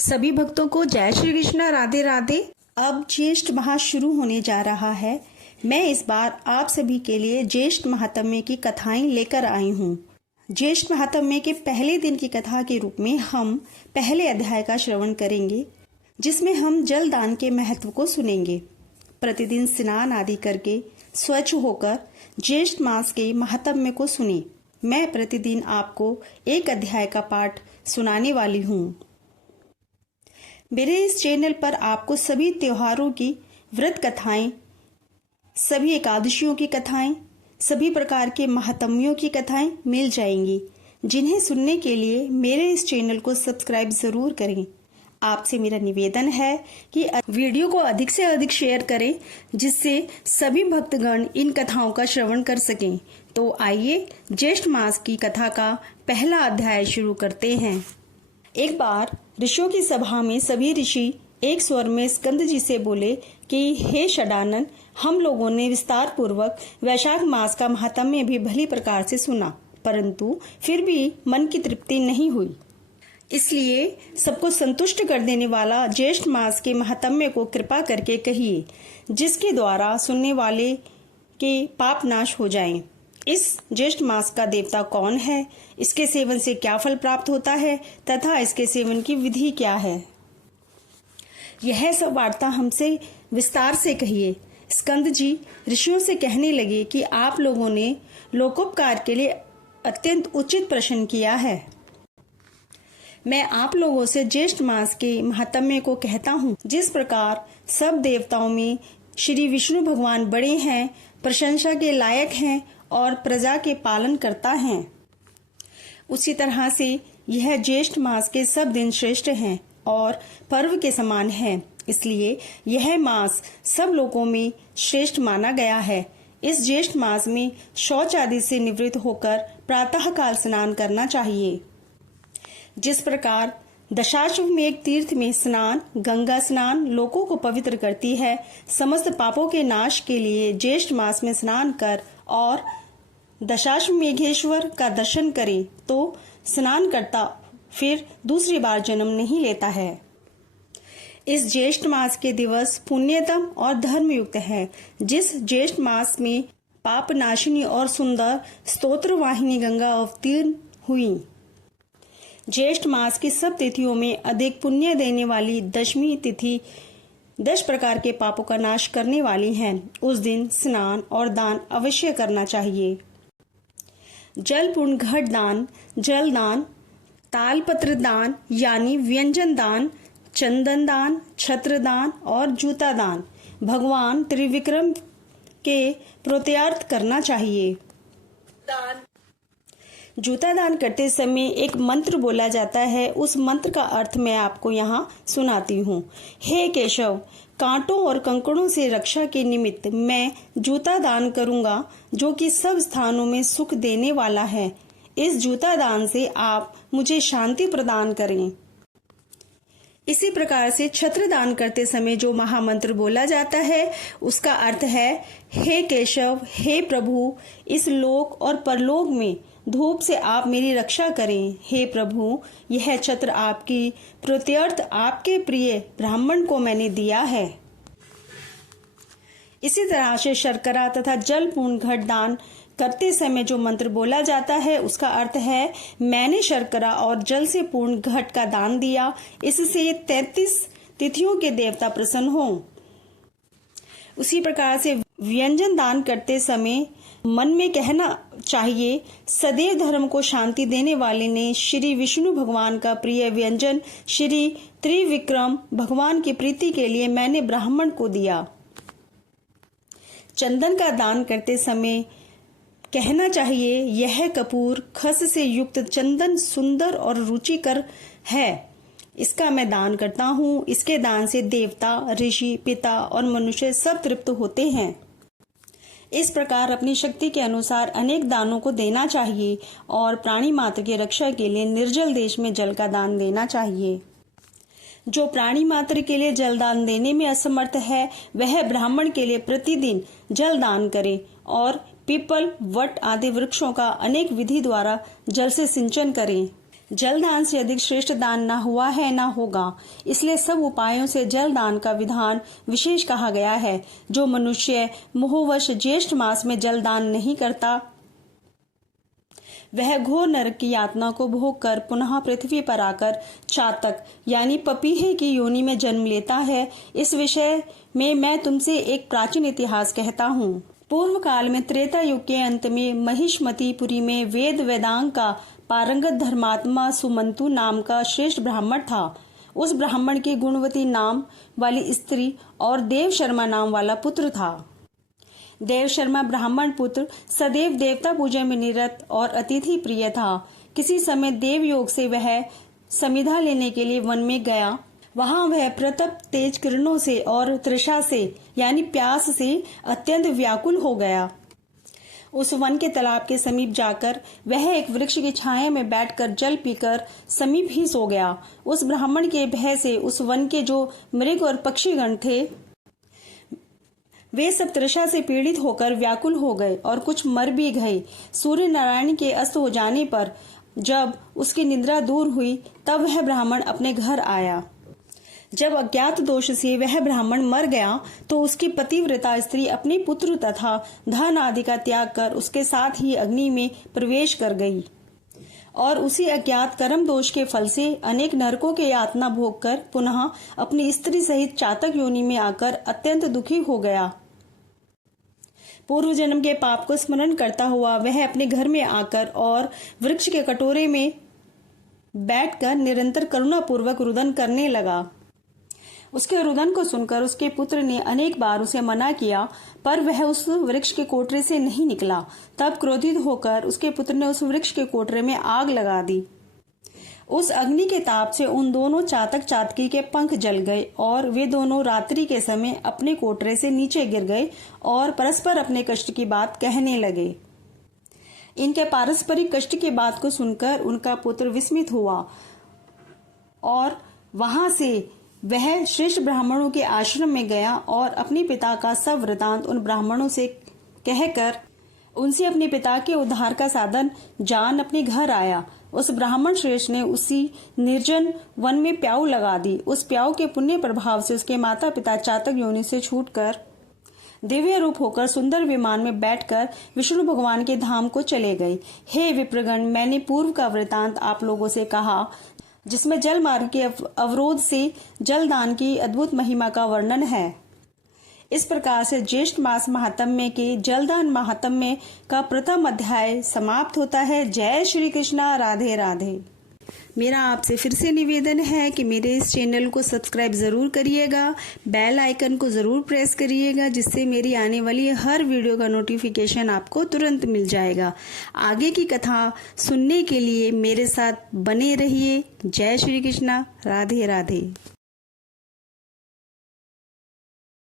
सभी भक्तों को जय श्री कृष्ण, राधे राधे। अब ज्येष्ठ माह शुरू होने जा रहा है। मैं इस बार आप सभी के लिए ज्येष्ठ महात्म्य की कथाएं लेकर आई हूँ। ज्येष्ठ महात्म्य के पहले दिन की कथा के रूप में हम पहले अध्याय का श्रवण करेंगे, जिसमें हम जल दान के महत्व को सुनेंगे। प्रतिदिन स्नान आदि करके स्वच्छ होकर ज्येष्ठ मास के महात्म्य को सुने। मैं प्रतिदिन आपको एक अध्याय का पाठ सुनाने वाली हूँ। मेरे इस चैनल पर आपको सभी त्योहारों की व्रत कथाएं, सभी एकादशियों की कथाएं, सभी प्रकार के महात्म्यों की कथाएं मिल जाएंगी, जिन्हें सुनने के लिए मेरे इस चैनल को सब्सक्राइब जरूर करें। आपसे मेरा निवेदन है कि वीडियो को अधिक से अधिक शेयर करें, जिससे सभी भक्तगण इन कथाओं का श्रवण कर सकें। तो आइए ज्येष्ठ मास की कथा का पहला अध्याय शुरू करते हैं। एक बार ऋषियों की सभा में सभी ऋषि एक स्वर में स्कंद जी से बोले कि हे षडानन, हम लोगों ने विस्तार पूर्वक वैशाख मास का महात्म्य भी भली प्रकार से सुना, परंतु फिर भी मन की तृप्ति नहीं हुई। इसलिए सबको संतुष्ट कर देने वाला ज्येष्ठ मास के महात्म्य को कृपा करके कहिए, जिसके द्वारा सुनने वाले के पाप नाश हो जाएं। इस ज्येष्ठ मास का देवता कौन है, इसके सेवन से क्या फल प्राप्त होता है तथा इसके सेवन की विधि क्या है, यह सब वार्ता हमसे विस्तार से कहिए। स्कंद जी ऋषियों से कहने लगे कि आप लोगों ने लोकोपकार के लिए अत्यंत उचित प्रश्न किया है। मैं आप लोगों से ज्येष्ठ मास के महात्म्य को कहता हूँ। जिस प्रकार सब देवताओं में श्री विष्णु भगवान बड़े हैं, प्रशंसा के लायक हैं और प्रजा के पालन करता है, उसी तरह से यह ज्येष्ठ मास के सब दिन श्रेष्ठ हैं और पर्व के समान है। इसलिए यह मास सब लोगों में श्रेष्ठ माना गया है। इस ज्येष्ठ मास में शौच आदि से निवृत्त होकर प्रातः काल स्नान करना चाहिए। जिस प्रकार दशाश्वमेध तीर्थ में स्नान, गंगा स्नान लोगों को पवित्र करती है, समस्त पापों के नाश के लिए ज्येष्ठ मास में स्नान कर और दशाश्वमेघेश्वर का दर्शन करे तो स्नान करता फिर दूसरी बार जन्म नहीं लेता है। इस ज्येष्ठ मास के दिवस पुण्यतम और धर्मयुक्त है। जिस ज्येष्ठ मास में पाप नाशिनी और सुंदर स्तोत्र वाहिनी गंगा अवतीर्ण हुई। ज्येष्ठ मास की सब तिथियों में अधिक पुण्य देने वाली दशमी तिथि 10 प्रकार के पापों का नाश करने वाली है। उस दिन स्नान और दान अवश्य करना चाहिए। जल पूर्ण घट दान, जल दान, तालपत्र दान यानी व्यंजन दान, चंदन दान, छत्र दान और जूता दान भगवान त्रिविक्रम के प्रोत्यार्थ करना चाहिए। जूता दान करते समय एक मंत्र बोला जाता है। उस मंत्र का अर्थ मैं आपको यहाँ सुनाती हूँ। हे केशव, कांटों और कंकड़ों से रक्षा के निमित्त मैं जूता दान करूंगा, जो कि सब स्थानों में सुख देने वाला है। इस जूता दान से आप मुझे शांति प्रदान करें। इसी प्रकार से छत्र दान करते समय जो महामंत्र बोला जाता है, उसका अर्थ है हे केशव, हे प्रभु, इस लोक और परलोक में धूप से आप मेरी रक्षा करें। हे प्रभु, यह छत्र आपकी प्रत्यर्थ आपके प्रिय ब्राह्मण को मैंने दिया है। इसी तरह से शर्करा तथा जल पूर्ण घट दान करते समय जो मंत्र बोला जाता है, उसका अर्थ है मैंने शर्करा और जल से पूर्ण घट का दान दिया, इससे 33 तिथियों के देवता प्रसन्न हों। उसी प्रकार से व्यंजन दान करते समय मन में कहना चाहिए, सदैव धर्म को शांति देने वाले ने श्री विष्णु भगवान का प्रिय व्यंजन श्री त्रिविक्रम भगवान की प्रीति के लिए मैंने ब्राह्मण को दिया। चंदन का दान करते समय कहना चाहिए, यह कपूर खस से युक्त चंदन सुंदर और रुचिकर है, इसका मैं दान करता हूँ। इसके दान से देवता, ऋषि, पिता और मनुष्य सब तृप्त होते हैं। इस प्रकार अपनी शक्ति के अनुसार अनेक दानों को देना चाहिए और प्राणी मात्र की रक्षा के लिए निर्जल देश में जल का दान देना चाहिए। जो प्राणी मात्र के लिए जल दान देने में असमर्थ है, वह ब्राह्मण के लिए प्रतिदिन जल दान करे और पीपल, वट आदि वृक्षों का अनेक विधि द्वारा जल से सिंचन करें। जल दान से अधिक श्रेष्ठ दान ना हुआ है ना होगा। इसलिए सब उपायों से जल दान का विधान विशेष कहा गया है। जो मनुष्य मोहवश ज्येष्ठ मास में जल दान नहीं करता वह घोर नरक की यातना को भोग कर पुनः पृथ्वी पर आकर चातक यानी पपीहे की योनि में जन्म लेता है। इस विषय में मैं तुमसे एक प्राचीन इतिहास कहता हूँ। पूर्व काल में त्रेता युग के अंत में महिष्मतीपुरी में वेद वेदांग का पारंगत धर्मात्मा सुमंतु नाम का श्रेष्ठ ब्राह्मण था। उस ब्राह्मण की गुणवती नाम वाली स्त्री और देव शर्मा नाम वाला पुत्र था। देव शर्मा ब्राह्मण पुत्र सदैव देवता पूजा में निरत और अतिथि प्रिय था। किसी समय देव योग से वह समिधा लेने के लिए वन में गया। वहां वह प्रतप तेज किरणों से और तृषा से यानी प्यास से अत्यंत व्याकुल हो गया। उस वन के तालाब के समीप जाकर वह एक वृक्ष की छाया में बैठकर जल पीकर समीप ही सो गया। उस ब्राह्मण के भय से उस वन के जो मृग और पक्षीगण थे वे सब तृषा से पीड़ित होकर व्याकुल हो गए और कुछ मर भी गए। सूर्य नारायण के अस्त हो जाने पर जब उसकी निद्रा दूर हुई तब वह ब्राह्मण अपने घर आया। जब अज्ञात दोष से वह ब्राह्मण मर गया तो उसकी पतिव्रता स्त्री अपने पुत्र तथा धन आदि का त्याग कर उसके साथ ही अग्नि में प्रवेश कर गई और उसी अज्ञात कर्म दोष के फल से अनेक नरकों के यातना भोग कर पुनः अपनी स्त्री सहित चातक योनि में आकर अत्यंत दुखी हो गया। पूर्व जन्म के पाप को स्मरण करता हुआ वह अपने घर में आकर और वृक्ष के कटोरे में बैठकर निरंतर करुणापूर्वक रुदन करने लगा। उसके रुदन को सुनकर उसके पुत्र ने अनेक बार उसे मना किया पर वह उस वृक्ष के कोटरे से नहीं निकला। तब क्रोधित होकर उसके पुत्र ने उस वृक्ष के कोटरे में आग लगा दी। उस अग्नि के ताप से उन दोनों चातक चातकी के पंख जल गए और वे दोनों रात्रि के समय अपने कोटरे से नीचे गिर गए और परस्पर अपने कष्ट की बात कहने लगे। इनके पारस्परिक कष्ट की बात को सुनकर उनका पुत्र विस्मित हुआ और वहां से वह श्रेष्ठ ब्राह्मणों के आश्रम में गया और अपने पिता का सब वृतांत उन ब्राह्मणों से कहकर उनसे अपने पिता के उद्धार का साधन जान अपने घर आया। उस ब्राह्मण श्रेष्ठ ने उसी निर्जन वन में प्याऊ लगा दी। उस प्याऊ के पुण्य प्रभाव से उसके माता पिता चातक योनि से छूटकर दिव्य रूप होकर सुंदर विमान में बैठकर विष्णु भगवान के धाम को चले गए। हे विप्रगण, मैंने पूर्व का वृतांत आप लोगों से कहा जिसमें जल मार्ग के अवरोध से जल दान की अद्भुत महिमा का वर्णन है। इस प्रकार से ज्येष्ठ मास महात्म्य के जलदान महात्म्य का प्रथम अध्याय समाप्त होता है। जय श्री कृष्णा, राधे राधे। मेरा आपसे फिर से निवेदन है कि मेरे इस चैनल को सब्सक्राइब ज़रूर करिएगा, बेल आइकन को ज़रूर प्रेस करिएगा जिससे मेरी आने वाली हर वीडियो का नोटिफिकेशन आपको तुरंत मिल जाएगा। आगे की कथा सुनने के लिए मेरे साथ बने रहिए। जय श्री कृष्णा, राधे राधे।